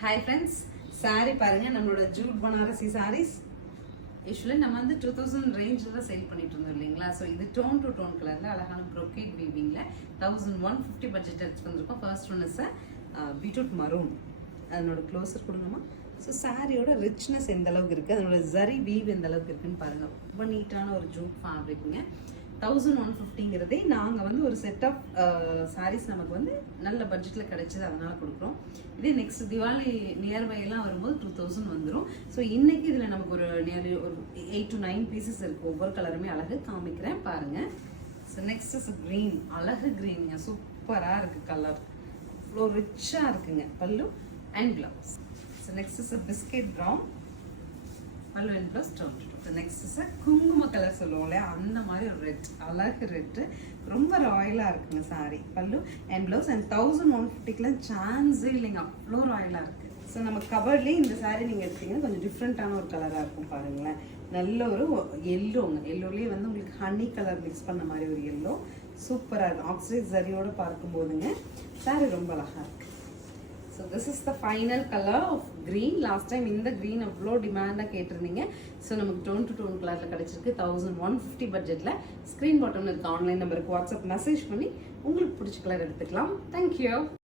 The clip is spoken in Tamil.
ஹாய் ஃப்ரெண்ட்ஸ், சாரி பாருங்க. நம்மளோட ஜூட் பனாரசி சாரீஸ் யூஸ்வலி நம்ம வந்து 2000 ரேஞ்சில் தான் சேல் பண்ணிட்டு இருந்தோம் இல்லைங்களா. ஸோ இது டோன் டு டோன் கலரில் அழகான ப்ரோக்கேட் வீவிங்கில் 1150 பட்ஜெட் எடுத்து வந்திருக்கோம். First one is beetroot maroon. அதனோட க்ளோஸர் கொடுங்கம்மா. ஸோ சாரியோட ரிச்னஸ் எந்த அளவுக்கு இருக்குது, அதனோட ஜரி வீவ் எந்த அளவுக்கு இருக்குன்னு பாருங்கள். ரொம்ப நீட்டான ஒரு ஜூட் ஃபேப்ரிக்குங்க. 1150ங்கிறதே நாங்கள் வந்து ஒரு செட் ஆஃப் சாரீஸ் நமக்கு வந்து நல்ல பட்ஜெட்டில் கிடைச்சது, அதனால் கொடுக்குறோம். இதே நெக்ஸ்ட் திவாலி நியர்பைலாம் வரும்போது 2000 வந்துடும். ஸோ இன்றைக்கி இதில் நமக்கு ஒரு நியர்லி ஒரு 8 to 9 பீசஸ் இருக்குது. ஒவ்வொரு கலருமே அழகு காமிக்கிறேன் பாருங்கள். So next is green. அழகு க்ரீனுங்க, சூப்பராக இருக்குது கலர், இவ்வளோ ரிச்சாக இருக்குங்க. Pallu and blouse. So next is biscuit brown, pallu and blouse tone. Next is குங்கும கலர் சொல்லுவோம் இல்லையா, அந்த மாதிரி ஒரு ரெட், அழகு ரெட்டு, ரொம்ப ராயலாக இருக்குங்க சாரி. பல்லு அண்ட் ப்ளவுஸ். அண்ட் 1150க்குலாம் சான்ஸே இல்லைங்க, அவ்வளோ ராயலாக இருக்குது. ஸோ நம்ம கவர்லேயே இந்த சாரீ நீங்கள் எடுத்தீங்கன்னா கொஞ்சம் டிஃப்ரெண்ட்டான ஒரு கலராக இருக்கும் பாருங்களேன். நல்ல ஒரு எல்லோங்க, எல்லோலேயே வந்து உங்களுக்கு ஹனி கலர் மிக்ஸ் பண்ண மாதிரி ஒரு எல்லோ, சூப்பராக இருக்கும். ஆக்சிடைஸ் ஜரியோடு பார்க்கும்போதுங்க சாரீ ரொம்ப அழகாக இருக்குது. So this is the final color of green. Last time இந்த green அவ்வளோ டிமாண்டாக கேட்டிருந்தீங்க. ஸோ நமக்கு டோன் டு டோன் கலரில் கிடச்சிருக்கு. 1150 பட்ஜெட்டில். ஸ்க்ரீன் பாட்டமில் இருக்க ஆன்லைன் நம்பருக்கு வாட்ஸ்அப் மெசேஜ் பண்ணி உங்களுக்கு பிடிச்ச கலர் எடுத்துக்கலாம். தேங்க்யூ.